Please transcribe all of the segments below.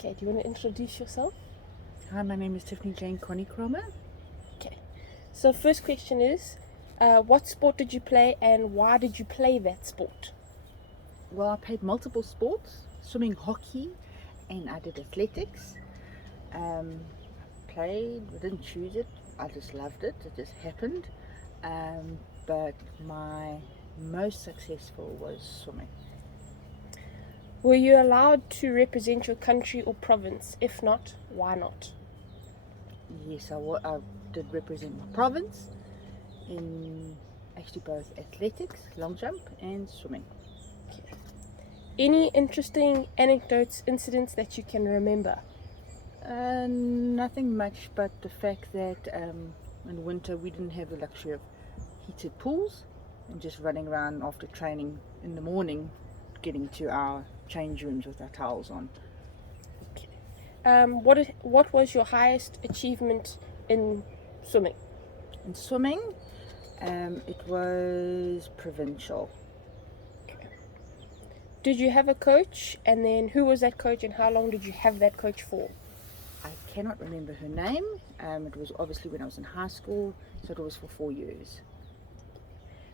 Okay, do you want to introduce yourself? Hi, my name is Tiffany Jane Connie-Cromer. Okay. So first question is, what sport did you play and why did you play that sport? Well, I played multiple sports, swimming, hockey, and I did athletics. Played, I didn't choose it, I just loved it, it just happened. But my most successful was swimming. Were you allowed to represent your country or province? If not, why not? Yes, I did represent my province in actually both athletics, long jump, and swimming. Okay. Any interesting anecdotes, incidents that you can remember? Nothing much, but the fact that in winter we didn't have the luxury of heated pools and just running around after training in the morning, getting to our change rooms with our towels on. Okay. What was your highest achievement in swimming? In swimming, it was provincial. Okay. Did you have a coach, and then who was that coach and how long did you have that coach for? I cannot remember her name. It was obviously when I was in high school, so it was for 4 years.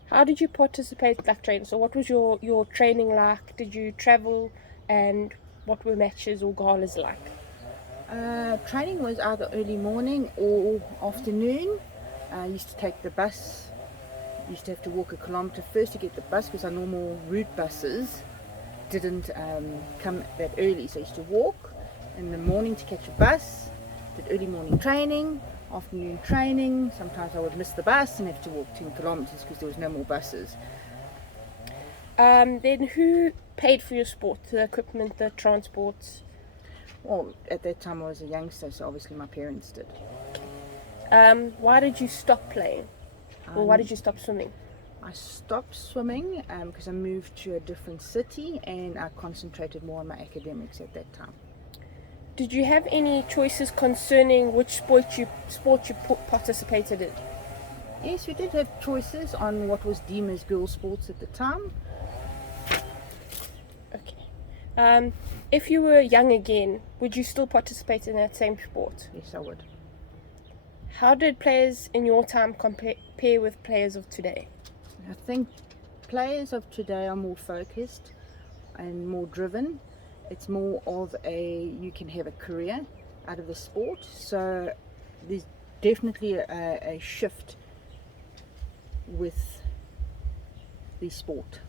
How did you participate like training? So what was your training like? Did you travel, and what were matches or galas like? Training was either early morning or afternoon. I used to take the bus. Used to have to walk a kilometre first to get the bus because our normal route buses didn't come that early, so I used to walk in the morning to catch a bus. Did early morning training, afternoon training. Sometimes I would miss the bus and have to walk 10 kilometres because there was no more buses. Then who paid for your sport? The equipment, the transport? Well, at that time I was a youngster, so obviously my parents did. Why did you stop playing? Or why did you stop swimming? I stopped swimming because I moved to a different city and I concentrated more on my academics at that time. Did you have any choices concerning which sport you participated in? Yes, we did have choices on what was deemed as girls' sports at the time. Okay. If you were young again, would you still participate in that same sport? Yes, I would. How did players in your time compare with players of today? I think players of today are more focused and more driven. It's more of you can have a career out of the sport. So there's definitely a shift with the sport.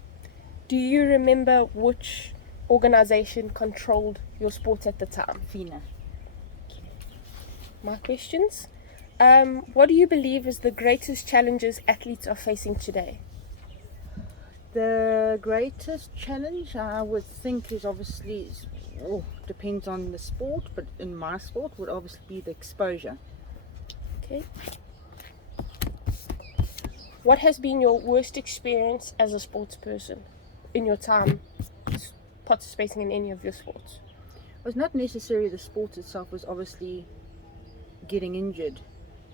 Do you remember which organization controlled your sport at the time? FINA. My questions. What do you believe is the greatest challenges athletes are facing today? The greatest challenge I would think is obviously, depends on the sport, but in my sport would obviously be the exposure. Okay. What has been your worst experience as a sports person in your time participating in any of your sports? It was not necessarily the sport itself, was obviously getting injured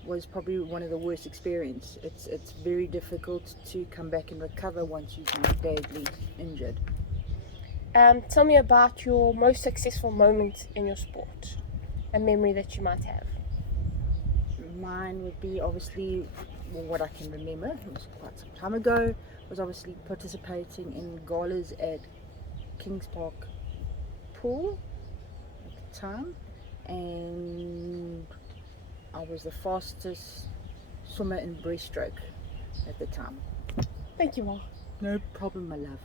was probably one of the worst experience. It's very difficult to come back and recover once you've been badly injured. Tell me about your most successful moment in your sport, a memory that you might have. Mine would be obviously, what I can remember, it was quite some time ago, was obviously participating in galas at Kings Park Pool at the time, and I was the fastest swimmer in breaststroke at the time. Thank you, Ma. No problem, my love.